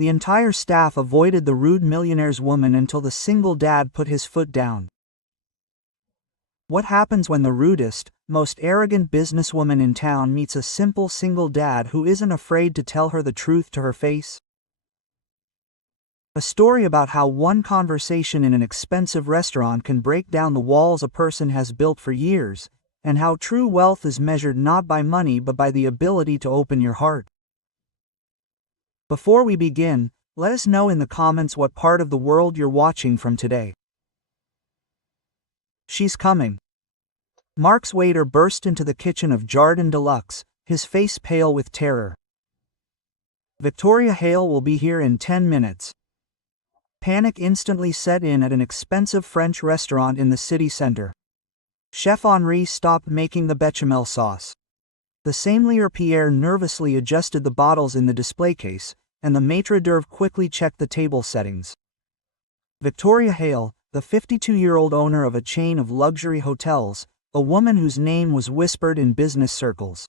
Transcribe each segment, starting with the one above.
The entire staff avoided the rude millionaire's woman until the single dad put his foot down. What happens when the rudest, most arrogant businesswoman in town meets a simple single dad who isn't afraid to tell her the truth to her face? A story about how one conversation in an expensive restaurant can break down the walls a person has built for years, and how true wealth is measured not by money but by the ability to open your heart. Before we begin, let us know in the comments what part of the world you're watching from today. She's coming. Mark's waiter burst into the kitchen of Jardin Deluxe, his face pale with terror. Victoria Hale will be here in 10 minutes. Panic instantly set in at an expensive French restaurant in the city center. Chef Henri stopped making the bechamel sauce. The sommelier Pierre nervously adjusted the bottles in the display case, and the maitre d'oeuvre quickly checked the table settings. Victoria Hale, the 52-year-old owner of a chain of luxury hotels, a woman whose name was whispered in business circles.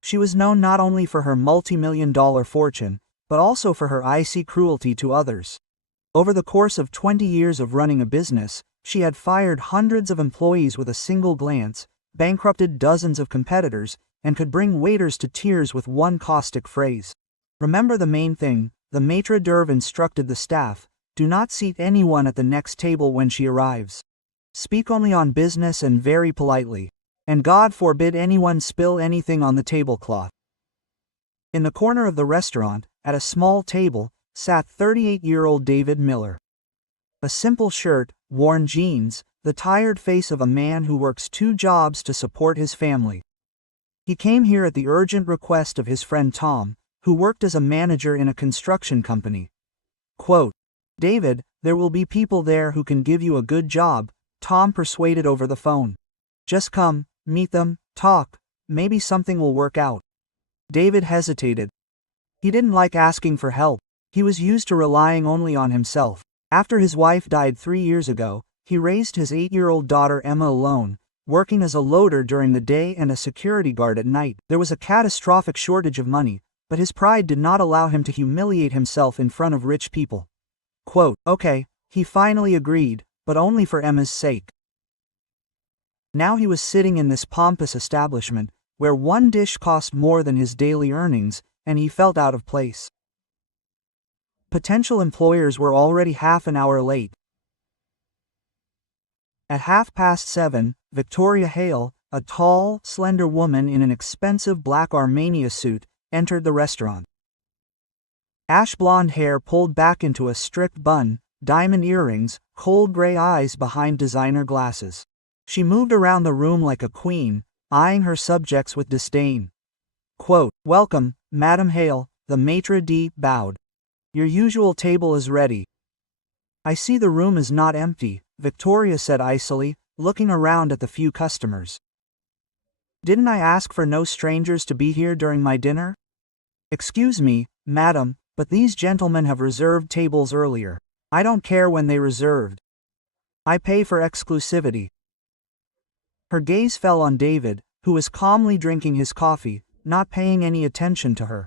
She was known not only for her multi-million-dollar fortune, but also for her icy cruelty to others. Over the course of 20 years of running a business, she had fired hundreds of employees with a single glance, bankrupted dozens of competitors, and could bring waiters to tears with one caustic phrase. "Remember the main thing," the maitre d'oeuvre instructed the staff. "Do not seat anyone at the next table when she arrives. Speak only on business and very politely. And God forbid anyone spill anything on the tablecloth." In the corner of the restaurant, at a small table, sat 38-year-old David Miller. A simple shirt, worn jeans, the tired face of a man who works 2 jobs to support his family. He came here at the urgent request of his friend Tom, who worked as a manager in a construction company. Quote, "David, there will be people there who can give you a good job," Tom persuaded over the phone. "Just come, meet them, talk, maybe something will work out." David hesitated. He didn't like asking for help. He was used to relying only on himself. After his wife died 3 years ago, he raised his 8-year-old daughter Emma alone, working as a loader during the day and a security guard at night. There was a catastrophic shortage of money, but his pride did not allow him to humiliate himself in front of rich people. Quote, "Okay," he finally agreed, but only for Emma's sake. Now he was sitting in this pompous establishment, where one dish cost more than his daily earnings, and he felt out of place. Potential employers were already half an hour late. At 7:30, Victoria Hale, a tall, slender woman in an expensive black Armenia suit, entered the restaurant. Ash blonde hair pulled back into a strict bun, diamond earrings, cold gray eyes behind designer glasses. She moved around the room like a queen, eyeing her subjects with disdain. Quote, "Welcome, Madam Hale," the maitre d' bowed. "Your usual table is ready." "I see the room is not empty," Victoria said icily, looking around at the few customers. "Didn't I ask for no strangers to be here during my dinner?" "Excuse me, madam, but these gentlemen have reserved tables earlier. I don't care when they reserved. I pay for exclusivity." Her gaze fell on David, who was calmly drinking his coffee, not paying any attention to her.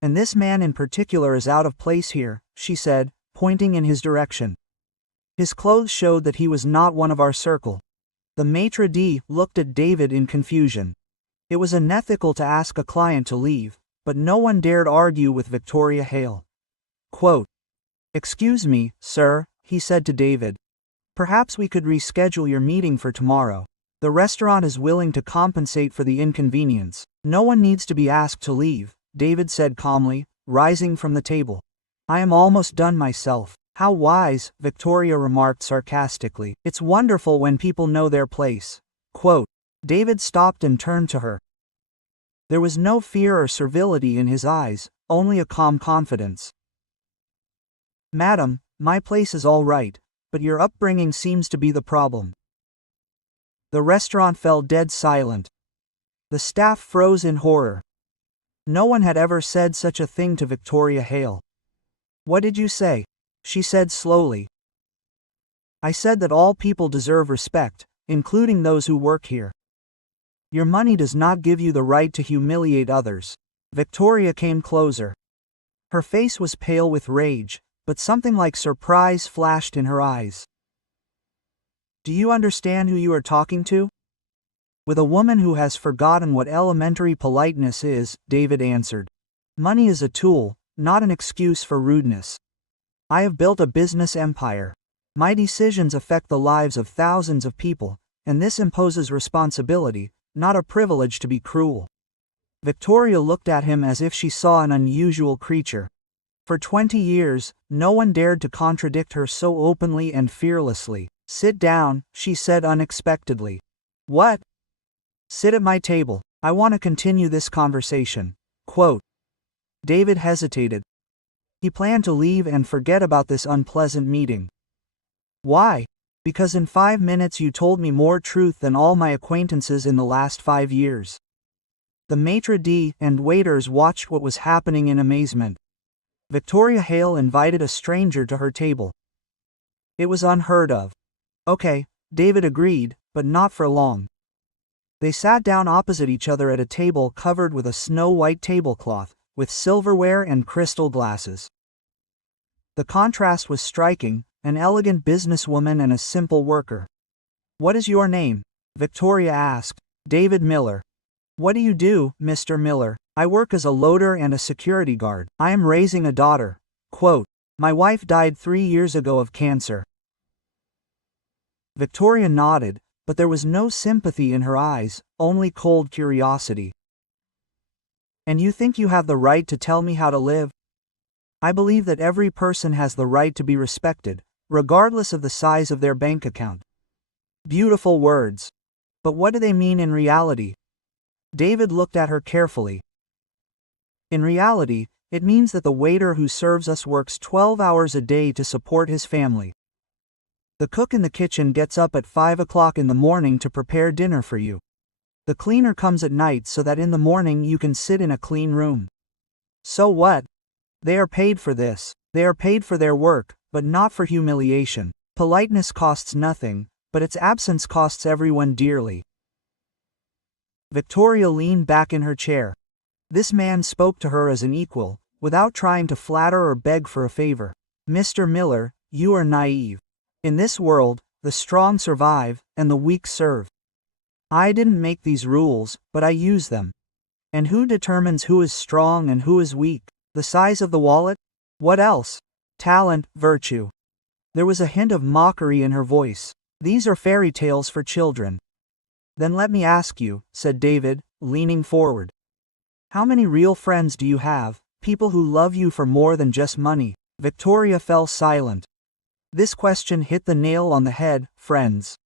"And this man in particular is out of place here," she said, pointing in his direction. "His clothes showed that he was not one of our circle." The maitre d' looked at David in confusion. It was unethical to ask a client to leave, but no one dared argue with Victoria Hale. Quote, "Excuse me, sir," he said to David. "Perhaps we could reschedule your meeting for tomorrow. The restaurant is willing to compensate for the inconvenience." "No one needs to be asked to leave," David said calmly, rising from the table. "I am almost done myself." "How wise," Victoria remarked sarcastically. "It's wonderful when people know their place." Quote, David stopped and turned to her. There was no fear or servility in his eyes, only a calm confidence. "Madam, my place is all right, but your upbringing seems to be the problem." The restaurant fell dead silent. The staff froze in horror. No one had ever said such a thing to Victoria Hale. "What did you say?" she said slowly. "I said that all people deserve respect, including those who work here. Your money does not give you the right to humiliate others." Victoria came closer. Her face was pale with rage, but something like surprise flashed in her eyes. "Do you understand who you are talking to?" "With a woman who has forgotten what elementary politeness is," David answered. "Money is a tool, not an excuse for rudeness. I have built a business empire. My decisions affect the lives of thousands of people, and this imposes responsibility, not a privilege to be cruel." Victoria looked at him as if she saw an unusual creature. For 20 years, no one dared to contradict her so openly and fearlessly. "Sit down," she said unexpectedly. "What?" "Sit at my table. I want to continue this conversation." Quote. David hesitated. He planned to leave and forget about this unpleasant meeting. "Why?" "Because in 5 minutes you told me more truth than all my acquaintances in the last 5 years." The maitre d' and waiters watched what was happening in amazement. Victoria Hale invited a stranger to her table. It was unheard of. "Okay," David agreed, but not for long. They sat down opposite each other at a table covered with a snow-white tablecloth, with silverware and crystal glasses. The contrast was striking, an elegant businesswoman and a simple worker. "What is your name?" Victoria asked. "David Miller." "What do you do, Mr. Miller?" "I work as a loader and a security guard. I am raising a daughter." Quote. "My wife died 3 years ago of cancer." Victoria nodded, but there was no sympathy in her eyes, only cold curiosity. "And you think you have the right to tell me how to live?" "I believe that every person has the right to be respected, regardless of the size of their bank account." Beautiful words. But what do they mean in reality? David looked at her carefully. "In reality, it means that the waiter who serves us works 12 hours a day to support his family. The cook in the kitchen gets up at 5 o'clock in the morning to prepare dinner for you. The cleaner comes at night so that in the morning you can sit in a clean room. So what? They are paid for this. They are paid for their work, but not for humiliation. Politeness costs nothing, but its absence costs everyone dearly." Victoria leaned back in her chair. This man spoke to her as an equal, without trying to flatter or beg for a favor. "Mr. Miller, you are naive. In this world, the strong survive, and the weak serve. I didn't make these rules, but I use them. And who determines who is strong and who is weak? The size of the wallet? What else? Talent, virtue." There was a hint of mockery in her voice. "These are fairy tales for children." "Then let me ask you," said David, leaning forward. "How many real friends do you have, people who love you for more than just money?" Victoria fell silent. This question hit the nail on the head. Friends.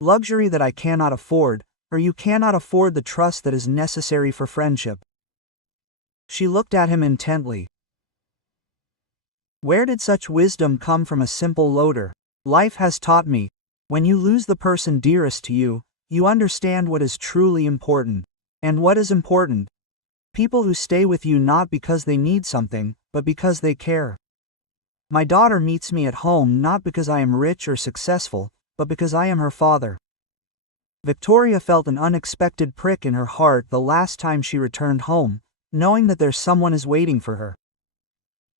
Luxury that I cannot afford, or you cannot afford the trust that is necessary for friendship. She looked at him intently. Where did such wisdom come from a simple loader? Life has taught me, when you lose the person dearest to you, you understand what is truly important. And what is important? People who stay with you not because they need something, but because they care. My daughter meets me at home not because I am rich or successful, but because I am her father. Victoria felt an unexpected prick in her heart the last time she returned home, knowing that there's someone is waiting for her.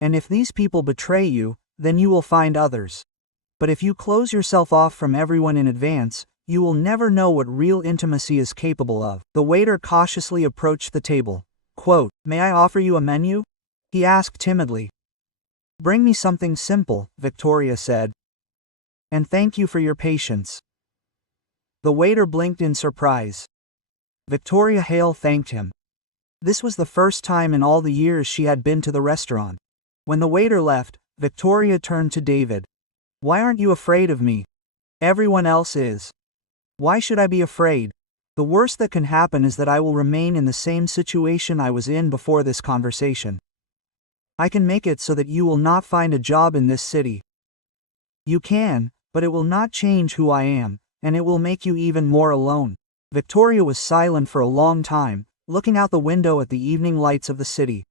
And if these people betray you, then you will find others. But if you close yourself off from everyone in advance, you will never know what real intimacy is capable of. The waiter cautiously approached the table. Quote, "May I offer you a menu?" he asked timidly. "Bring me something simple," Victoria said. "And thank you for your patience." The waiter blinked in surprise. Victoria Hale thanked him. This was the first time in all the years she had been to the restaurant. When the waiter left, Victoria turned to David. "Why aren't you afraid of me? Everyone else is. Why should I be afraid? The worst that can happen is that I will remain in the same situation I was in before this conversation. I can make it so that you will not find a job in this city. You can, but it will not change who I am, and it will make you even more alone." Victoria was silent for a long time, looking out the window at the evening lights of the city.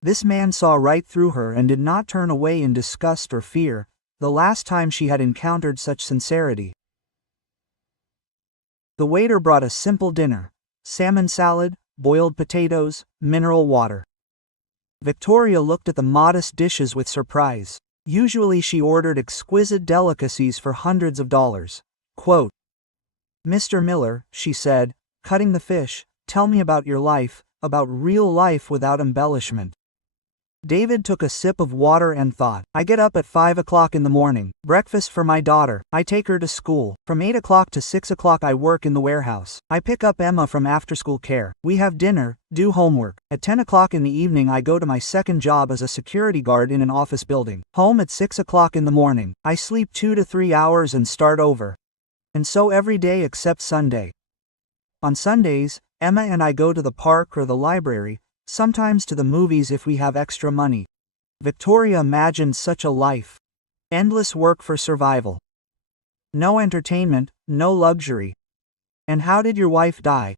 This man saw right through her and did not turn away in disgust or fear, the last time she had encountered such sincerity. The waiter brought a simple dinner: salmon salad, boiled potatoes, mineral water. Victoria looked at the modest dishes with surprise. Usually she ordered exquisite delicacies for hundreds of dollars. Quote, "Mr. Miller," she said, cutting the fish, "tell me about your life, about real life without embellishment." David took a sip of water and thought, "I get up at 5 o'clock in the morning, breakfast for my daughter, I take her to school, from 8 o'clock to 6 o'clock I work in the warehouse, I pick up Emma from after-school care, we have dinner, do homework, at 10 o'clock in the evening I go to my second job as a security guard in an office building, home at 6 o'clock in the morning, I sleep 2 to 3 hours and start over. And so every day except Sunday. On Sundays, Emma and I go to the park or the library, sometimes to the movies if we have extra money." Victoria imagined such a life. Endless work for survival. No entertainment, no luxury. "And how did your wife die?"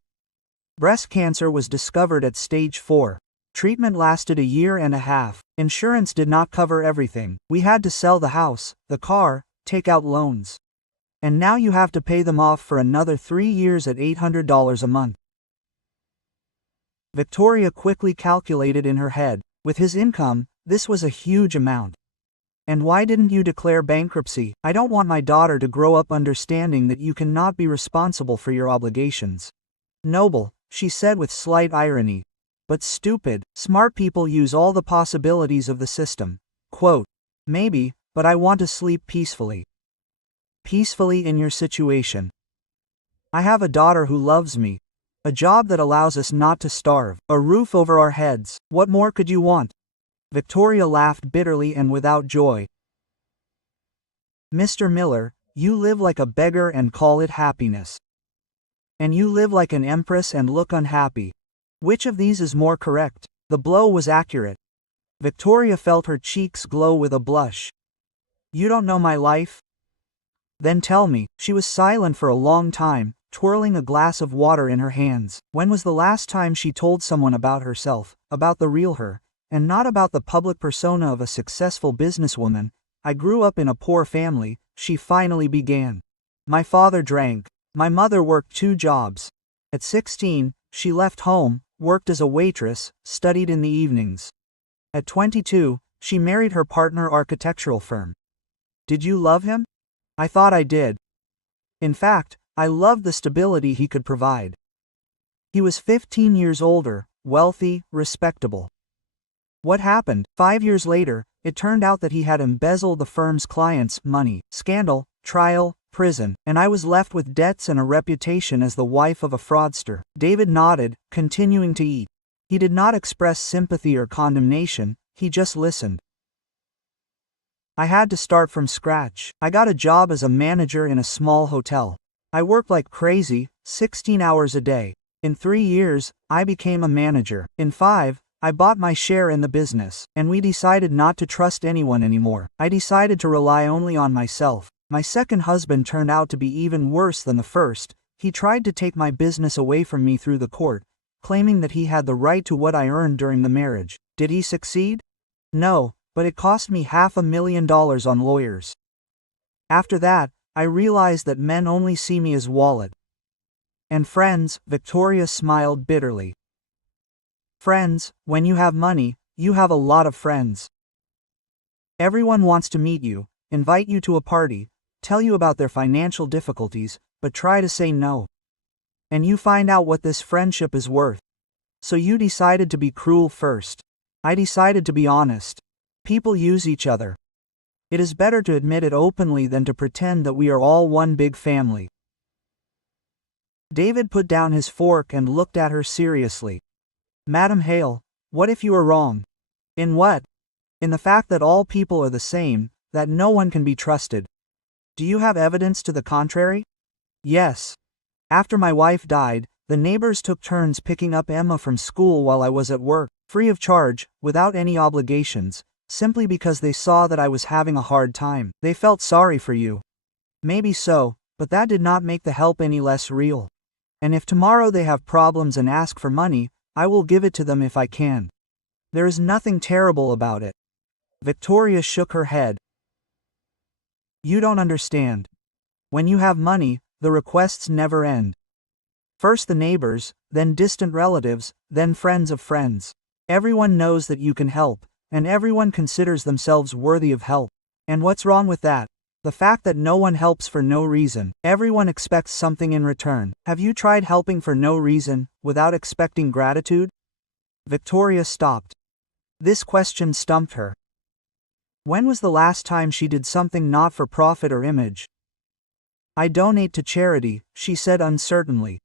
"Breast cancer was discovered at stage 4. Treatment lasted a year and a half. Insurance did not cover everything. We had to sell the house, the car, take out loans. And now you have to pay them off for another 3 years at $800 a month." Victoria quickly calculated in her head, with his income, this was a huge amount. "And why didn't you declare bankruptcy? I don't want my daughter to grow up understanding that you cannot be responsible for your obligations." "Noble," she said with slight irony. "But stupid. Smart people use all the possibilities of the system." Quote, "Maybe, but I want to sleep peacefully." Peacefully in your situation. "I have a daughter who loves me. A job that allows us not to starve, a roof over our heads, what more could you want?" Victoria laughed bitterly and without joy. "Mr. Miller, you live like a beggar and call it happiness. And you live like an empress and look unhappy. Which of these is more correct?" The blow was accurate. Victoria felt her cheeks glow with a blush. "You don't know my life? Then tell me." She was silent for a long time, twirling a glass of water in her hands. When was the last time she told someone about herself, about the real her, and not about the public persona of a successful businesswoman? "I grew up in a poor family," she finally began. "My father drank. My mother worked 2 jobs. At 16, she left home, worked as a waitress, studied in the evenings. At 22, she married her partner architectural firm. Did you love him? I thought I did. In fact, I loved the stability he could provide. He was 15 years older, wealthy, respectable. What happened? 5 years later, it turned out that he had embezzled the firm's clients' money, scandal, trial, prison, and I was left with debts and a reputation as the wife of a fraudster." David nodded, continuing to eat. He did not express sympathy or condemnation, he just listened. "I had to start from scratch. I got a job as a manager in a small hotel. I worked like crazy, 16 hours a day. In 3 years, I became a manager. In 5, I bought my share in the business, and we decided not to trust anyone anymore. I decided to rely only on myself. My second husband turned out to be even worse than the first. He tried to take my business away from me through the court, claiming that he had the right to what I earned during the marriage. Did he succeed? No, but it cost me $500,000 on lawyers. After that, I realized that men only see me as wallet. And friends," Victoria smiled bitterly. "Friends, when you have money, you have a lot of friends. Everyone wants to meet you, invite you to a party, tell you about their financial difficulties, but try to say no. And you find out what this friendship is worth. So you decided to be cruel first. I decided to be honest. People use each other. It is better to admit it openly than to pretend that we are all one big family." David put down his fork and looked at her seriously. "Madam Hale, what if you are wrong?" "In what?" "In the fact that all people are the same, that no one can be trusted." "Do you have evidence to the contrary?" "Yes. After my wife died, the neighbors took turns picking up Emma from school while I was at work, free of charge, without any obligations, simply because they saw that I was having a hard time. They felt sorry for you." "Maybe so, but that did not make the help any less real. And if tomorrow they have problems and ask for money, I will give it to them if I can. There is nothing terrible about it." Victoria shook her head. "You don't understand. When you have money, the requests never end. First the neighbors, then distant relatives, then friends of friends. Everyone knows that you can help, and everyone considers themselves worthy of help. And what's wrong with that? The fact that no one helps for no reason. Everyone expects something in return. Have you tried helping for no reason, without expecting gratitude? Victoria stopped. This question stumped her. When was the last time she did something not for profit or image? I donate to charity, she said uncertainly.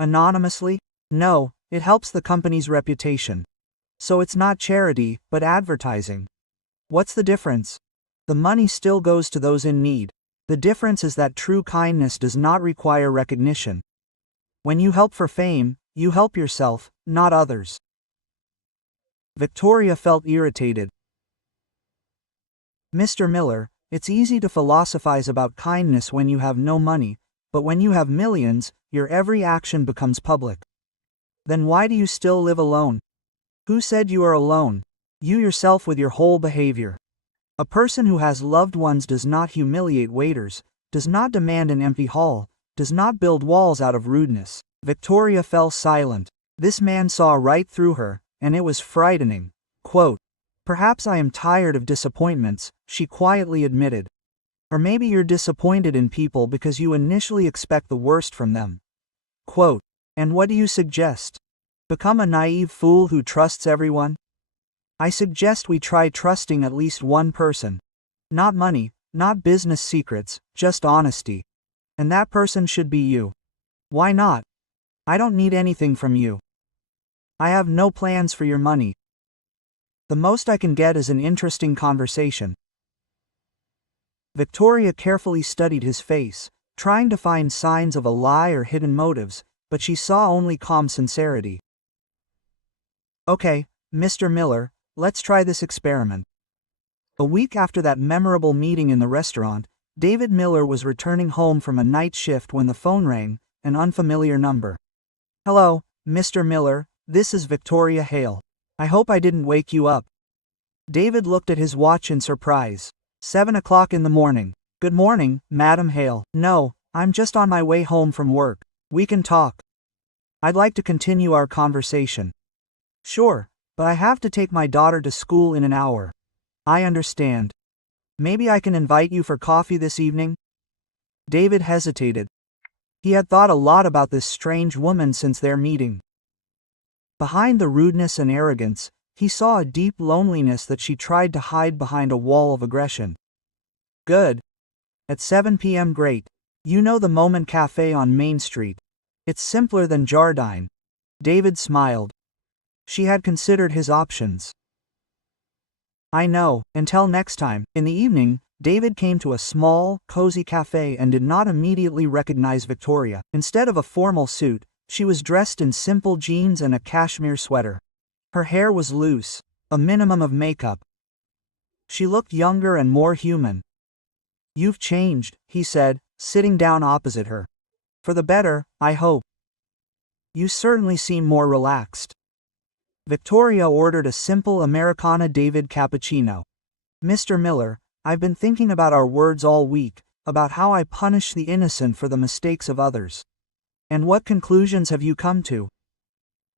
Anonymously? No, it helps the company's reputation. So it's not charity, but advertising. What's the difference? The money still goes to those in need. The difference is that true kindness does not require recognition. When you help for fame, you help yourself, not others. Victoria felt irritated. Mr. Miller, it's easy to philosophize about kindness when you have no money, but when you have millions, your every action becomes public. Then why do you still live alone? Who said you are alone? You yourself with your whole behavior. A person who has loved ones does not humiliate waiters, does not demand an empty hall, does not build walls out of rudeness. Victoria fell silent. This man saw right through her, and it was frightening. Quote, "Perhaps I am tired of disappointments," she quietly admitted. Or maybe you're disappointed in people because you initially expect the worst from them. Quote, "And what do you suggest? Become a naive fool who trusts everyone? I suggest we try trusting at least one person. Not money, not business secrets, just honesty. And that person should be you. Why not? I don't need anything from you. I have no plans for your money. The most I can get is an interesting conversation." Victoria carefully studied his face, trying to find signs of a lie or hidden motives, but she saw only calm sincerity. "Okay, Mr. Miller, let's try this experiment." A week after that memorable meeting in the restaurant, David Miller was returning home from a night shift when the phone rang, an unfamiliar number. "Hello, Mr. Miller, this is Victoria Hale. I hope I didn't wake you up." David looked at his watch in surprise. 7 o'clock in the morning. "Good morning, Madam Hale." "No, I'm just on my way home from work. We can talk. I'd like to continue our conversation." "Sure, but I have to take my daughter to school in an hour." "I understand. Maybe I can invite you for coffee this evening?" David hesitated. He had thought a lot about this strange woman since their meeting. Behind the rudeness and arrogance, he saw a deep loneliness that she tried to hide behind a wall of aggression. "Good. At 7 p.m. Great. You know the Moment Cafe on Main Street. It's simpler than Jardine." David smiled. She had considered his options. "I know, until next time." In the evening, David came to a small, cozy cafe and did not immediately recognize Victoria. Instead of a formal suit, she was dressed in simple jeans and a cashmere sweater. Her hair was loose, a minimum of makeup. She looked younger and more human. "You've changed," he said, sitting down opposite her. "For the better, I hope." "You certainly seem more relaxed." Victoria ordered a simple Americano David cappuccino. "Mr. Miller, I've been thinking about our words all week, about how I punish the innocent for the mistakes of others. And what conclusions have you come to?"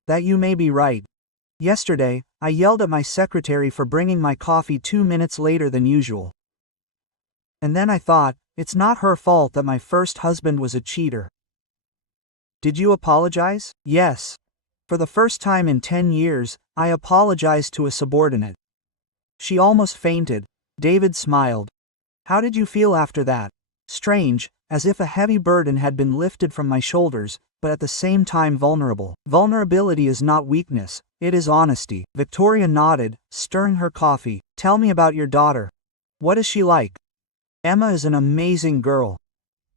"That you may be right. Yesterday, I yelled at my secretary for bringing my coffee 2 minutes later than usual. And then I thought, it's not her fault that my first husband was a cheater." "Did you apologize?" "Yes. For the first time in 10 years, I apologized to a subordinate." She almost fainted. David smiled. "How did you feel after that?" "Strange, as if a heavy burden had been lifted from my shoulders, but at the same time vulnerable." "Vulnerability is not weakness, it is honesty." Victoria nodded, stirring her coffee. "Tell me about your daughter. What is she like?" "Emma is an amazing girl.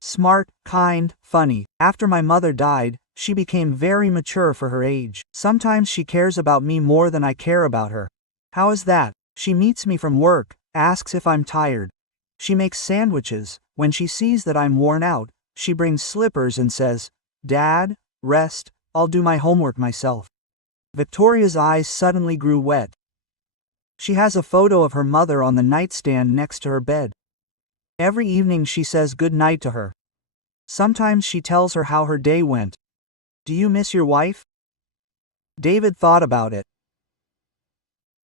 Smart, kind, funny. After my mother died, she became very mature for her age. Sometimes she cares about me more than I care about her." "How is that?" "She meets me from work, asks if I'm tired. She makes sandwiches. When she sees that I'm worn out, she brings slippers and says, 'Dad, rest, I'll do my homework myself.'" Victoria's eyes suddenly grew wet. She has a photo of her mother on the nightstand next to her bed. Every evening she says good night to her. Sometimes she tells her how her day went. "Do you miss your wife?" David thought about it.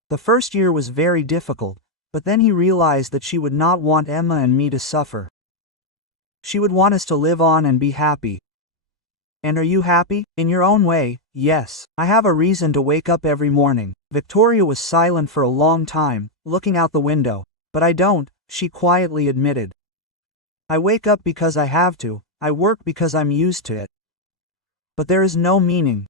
The first year was very difficult, but then he realized that she would not want Emma and me to suffer. She would want us to live on and be happy. And are you happy? In your own way, yes. I have a reason to wake up every morning. Victoria was silent for a long time, looking out the window. But I don't, she quietly admitted. I wake up because I have to, I work because I'm used to it. But there is no meaning.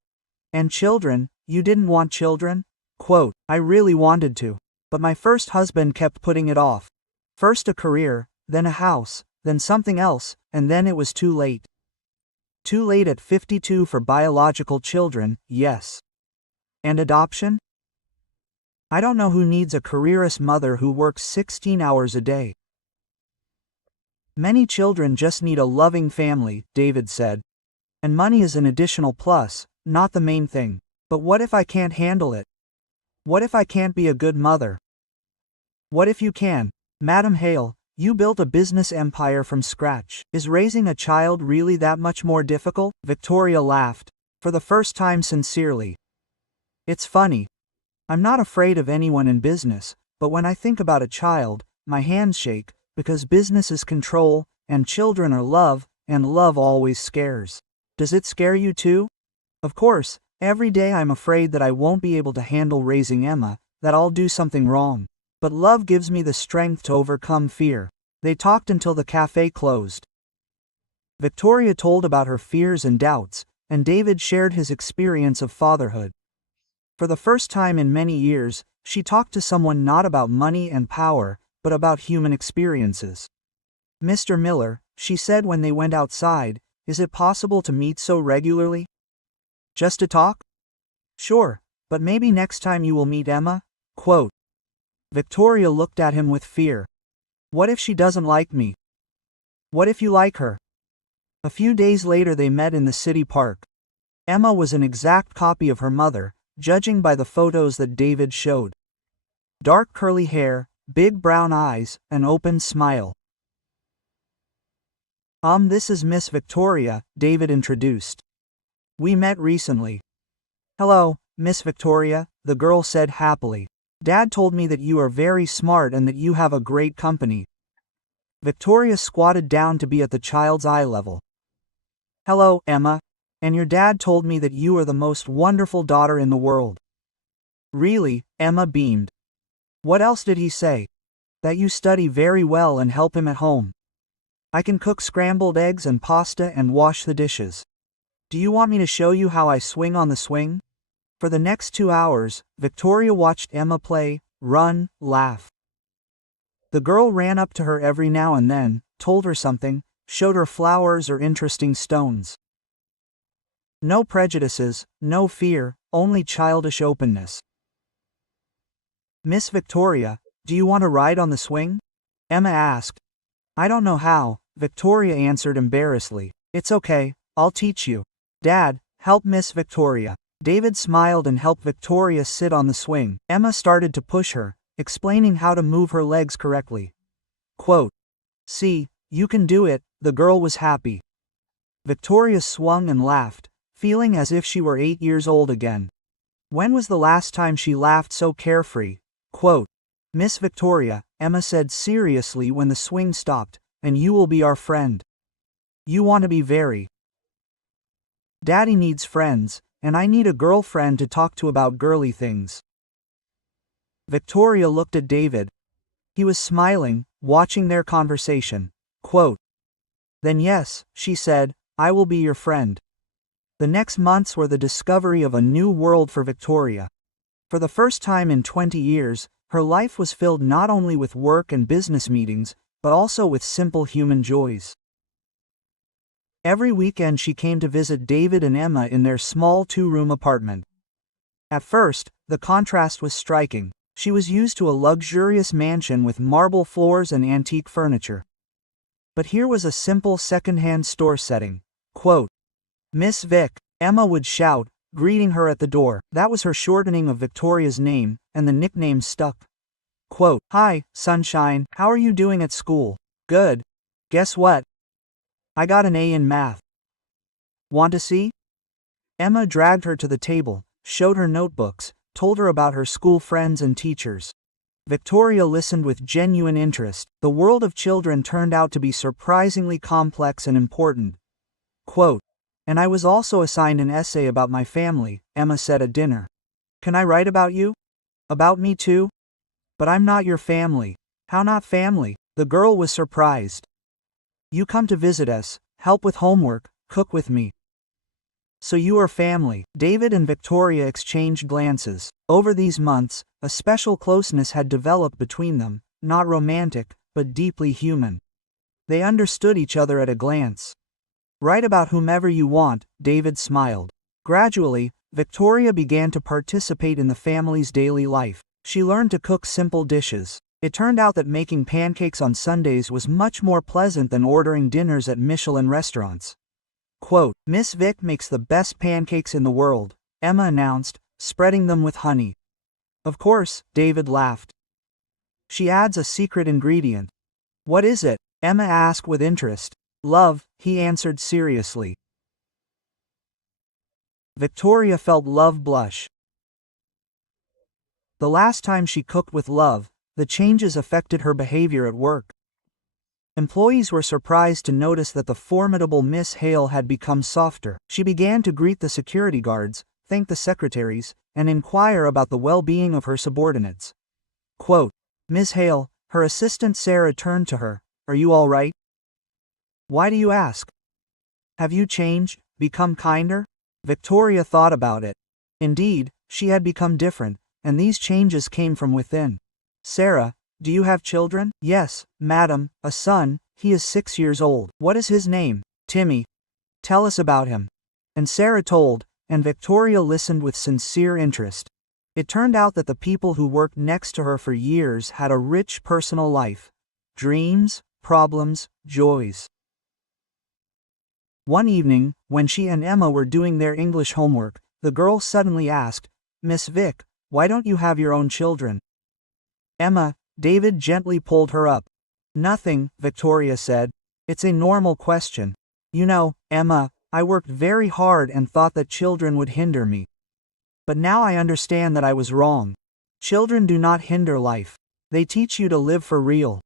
And children, you didn't want children? Quote, I really wanted to. But my first husband kept putting it off. First a career, then a house, then something else, and then it was too late. Too late at 52 for biological children, yes. And adoption? I don't know who needs a careerist mother who works 16 hours a day. Many children just need a loving family, David said. And money is an additional plus, not the main thing. But what if I can't handle it? What if I can't be a good mother? What if you can? Madam Hale, you built a business empire from scratch. Is raising a child really that much more difficult? Victoria laughed, for the first time sincerely. It's funny. I'm not afraid of anyone in business, but when I think about a child, my hands shake, because business is control, and children are love, and love always scares. Does it scare you too? Of course, every day I'm afraid that I won't be able to handle raising Emma, that I'll do something wrong. But love gives me the strength to overcome fear. They talked until the cafe closed. Victoria told about her fears and doubts, and David shared his experience of fatherhood. For the first time in many years, she talked to someone not about money and power, but about human experiences. Mr. Miller, she said when they went outside, is it possible to meet so regularly? Just to talk? Sure, but maybe next time you will meet Emma? Quote. Victoria looked at him with fear. What if she doesn't like me? What if you like her? A few days later they met in the city park. Emma was an exact copy of her mother, judging by the photos that David showed. Dark curly hair, big brown eyes, an open smile. This is Miss Victoria, David introduced. We met recently. Hello, Miss Victoria, the girl said happily. Dad told me that you are very smart and that you have a great company. Victoria squatted down to be at the child's eye level. Hello, Emma. And your dad told me that you are the most wonderful daughter in the world. Really? Emma beamed. What else did he say? That you study very well and help him at home. I can cook scrambled eggs and pasta and wash the dishes. Do you want me to show you how I swing on the swing? For the next 2 hours, Victoria watched Emma play, run, laugh. The girl ran up to her every now and then, told her something, showed her flowers or interesting stones. No prejudices, no fear, only childish openness. Miss Victoria, do you want to ride on the swing? Emma asked. I don't know how, Victoria answered embarrassedly. It's okay, I'll teach you. Dad, help Miss Victoria. David smiled and helped Victoria sit on the swing. Emma started to push her, explaining how to move her legs correctly. Quote, see, you can do it, the girl was happy. Victoria swung and laughed, feeling as if she were 8 years old again. When was the last time she laughed so carefree? Quote, Miss Victoria, Emma said seriously when the swing stopped, and you will be our friend. You want to be very. Daddy needs friends, and I need a girlfriend to talk to about girly things. Victoria looked at David. He was smiling, watching their conversation. Quote, then yes, she said, I will be your friend. The next months were the discovery of a new world for Victoria. For the first time in 20 years, her life was filled not only with work and business meetings, but also with simple human joys. Every weekend she came to visit David and Emma in their small 2-room apartment. At first, the contrast was striking. She was used to a luxurious mansion with marble floors and antique furniture. But here was a simple second-hand store setting. Quote, Miss Vic, Emma would shout, greeting her at the door. That was her shortening of Victoria's name, and the nickname stuck. Quote, hi, sunshine, how are you doing at school? Good. Guess what? I got an A in math. Want to see? Emma dragged her to the table, showed her notebooks, told her about her school friends and teachers. Victoria listened with genuine interest. The world of children turned out to be surprisingly complex and important. Quote, "And I was also assigned an essay about my family," Emma said at dinner. "Can I write about you? About me too? But I'm not your family." "How not family?" The girl was surprised. "You come to visit us, help with homework, cook with me. So you are family." David and Victoria exchanged glances. Over these months, a special closeness had developed between them, not romantic, but deeply human. They understood each other at a glance. "Write about whomever you want," David smiled. Gradually, Victoria began to participate in the family's daily life. She learned to cook simple dishes. It turned out that making pancakes on Sundays was much more pleasant than ordering dinners at Michelin restaurants. Quote, "Miss Vic makes the best pancakes in the world," Emma announced, spreading them with honey. "Of course," David laughed. "She adds a secret ingredient." "What is it?" Emma asked with interest. "Love," he answered seriously. Victoria felt love blush. The last time she cooked with love, the changes affected her behavior at work. Employees were surprised to notice that the formidable Miss Hale had become softer. She began to greet the security guards, thank the secretaries, and inquire about the well-being of her subordinates. Quote, "Miss Hale," her assistant Sarah turned to her, "Are you all right? Why do you ask? Have you changed, become kinder?" Victoria thought about it. Indeed, she had become different, and these changes came from within. "Sarah, do you have children?" "Yes, madam, a son, he is 6 years old." "What is his name?" "Timmy." "Tell us about him." And Sarah told, and Victoria listened with sincere interest. It turned out that the people who worked next to her for years had a rich personal life. Dreams, problems, joys. One evening, when she and Emma were doing their English homework, the girl suddenly asked, "Miss Vic, why don't you have your own children?" "Emma," David gently pulled her up. "Nothing," Victoria said. "It's a normal question. You know, Emma, I worked very hard and thought that children would hinder me. But now I understand that I was wrong. Children do not hinder life. They teach you to live for real.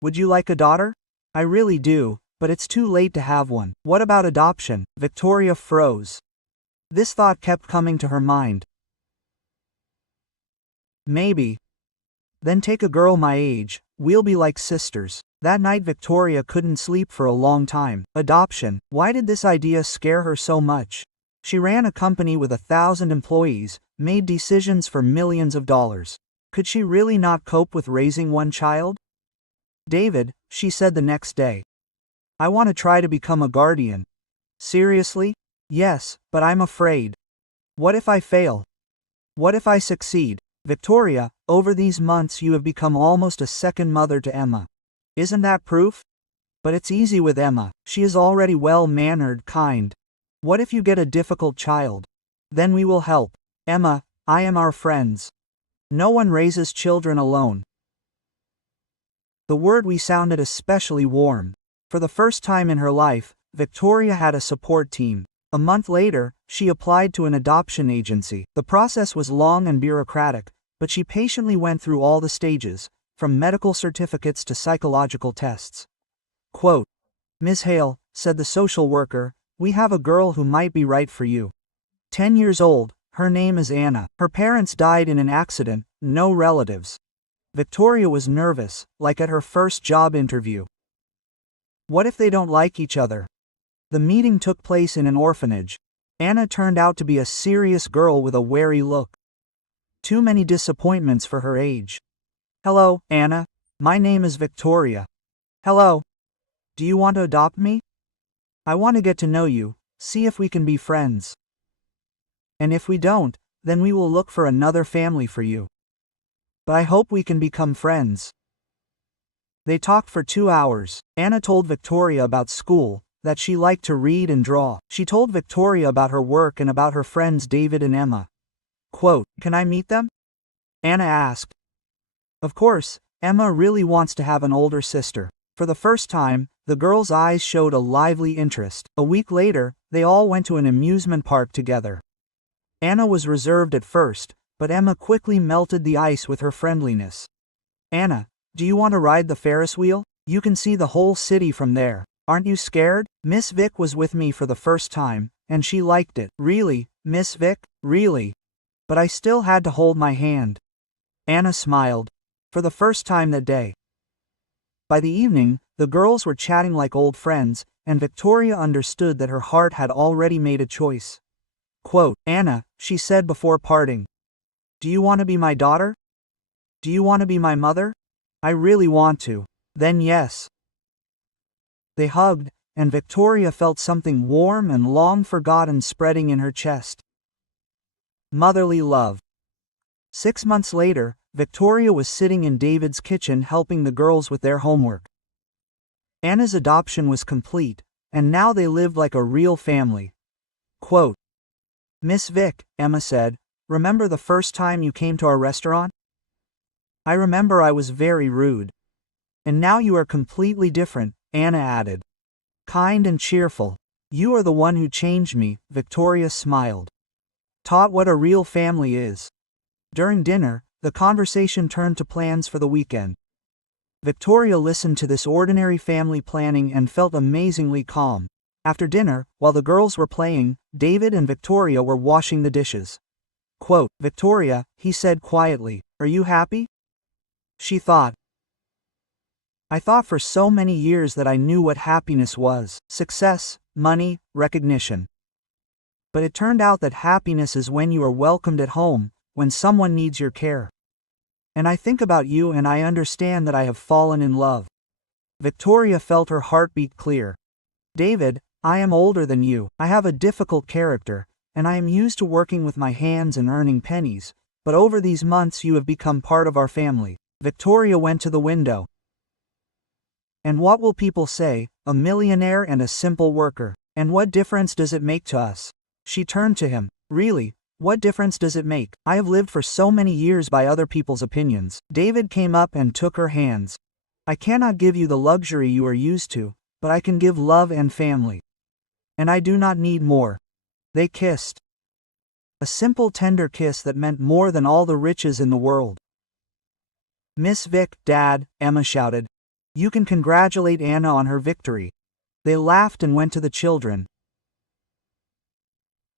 Would you like a daughter?" "I really do, but it's too late to have one." "What about adoption?" Victoria froze. This thought kept coming to her mind. "Maybe. Then take a girl my age, we'll be like sisters." That night Victoria couldn't sleep for a long time. Adoption. Why did this idea scare her so much? She ran a company with 1,000 employees, made decisions for millions of dollars. Could she really not cope with raising one child? "David," she said the next day, "I want to try to become a guardian." "Seriously?" "Yes, but I'm afraid. What if I fail? What if I succeed?" "Victoria, over these months you have become almost a second mother to Emma. Isn't that proof? But it's easy with Emma. She is already well-mannered, kind. What if you get a difficult child? Then we will help. Emma, I am our friends. No one raises children alone." The word "we" sounded especially warm. For the first time in her life, Victoria had a support team. A month later, she applied to an adoption agency. The process was long and bureaucratic, but she patiently went through all the stages, from medical certificates to psychological tests. Quote, "Ms. Hale," said the social worker, "we have a girl who might be right for you. 10 years old, her name is Anna. Her parents died in an accident, no relatives." Victoria was nervous, like at her first job interview. What if they don't like each other? The meeting took place in an orphanage. Anna turned out to be a serious girl with a wary look. Too many disappointments for her age. "Hello, Anna. My name is Victoria." "Hello. Do you want to adopt me? I want to get to know you, see if we can be friends. And if we don't, then we will look for another family for you. But I hope we can become friends." They talked for 2 hours. Anna told Victoria about school, that she liked to read and draw. She told Victoria about her work and about her friends David and Emma. Quote, "Can I meet them?" Anna asked. Of course, Emma really wants to have an older sister. For the first time, the girl's eyes showed a lively interest. A week later, they all went to an amusement park together. Anna was reserved at first, but Emma quickly melted the ice with her friendliness. "Anna, do you want to ride the Ferris wheel? You can see the whole city from there. Aren't you scared?" Miss Vick was with me for the first time, and she liked it. "Really, Miss Vick, really?" But I still had to hold my hand. Anna smiled. For the first time that day. By the evening, the girls were chatting like old friends, and Victoria understood that her heart had already made a choice. Quote, "Anna," she said before parting. "Do you want to be my daughter? Do you want to be my mother?" "I really want to." "Then yes." They hugged, and Victoria felt something warm and long forgotten spreading in her chest. Motherly love. 6 months later, Victoria was sitting in David's kitchen helping the girls with their homework. Anna's adoption was complete, and now they lived like a real family. Quote, "Miss Vick," Emma said, "remember the first time you came to our restaurant? I remember I was very rude. And now you are completely different," Anna added. "Kind and cheerful. You are the one who changed me," Victoria smiled. Taught what a real family is. During dinner, the conversation turned to plans for the weekend. Victoria listened to this ordinary family planning and felt amazingly calm. After dinner, while the girls were playing, David and Victoria were washing the dishes. Quote, "Victoria," he said quietly, "are you happy?" She thought. "I thought for so many years that I knew what happiness was: success, money, recognition. But it turned out that happiness is when you are welcomed at home, when someone needs your care. And I think about you and I understand that I have fallen in love." Victoria felt her heart beat clear. "David, I am older than you. I have a difficult character, and I am used to working with my hands and earning pennies, but over these months you have become part of our family." Victoria went to the window. "And what will people say? A millionaire and a simple worker. And what difference does it make to us?" She turned to him. "Really, what difference does it make? I have lived for so many years by other people's opinions." David came up and took her hands. "I cannot give you the luxury you are used to, but I can give love and family. And I do not need more." They kissed. A simple tender kiss that meant more than all the riches in the world. "Miss Vick, Dad," Emma shouted. "You can congratulate Anna on her victory." They laughed and went to the children.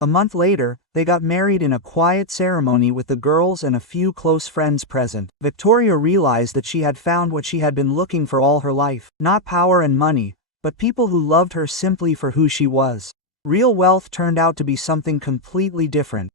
A month later, they got married in a quiet ceremony with the girls and a few close friends present. Victoria realized that she had found what she had been looking for all her life: not power and money, but people who loved her simply for who she was. Real wealth turned out to be something completely different.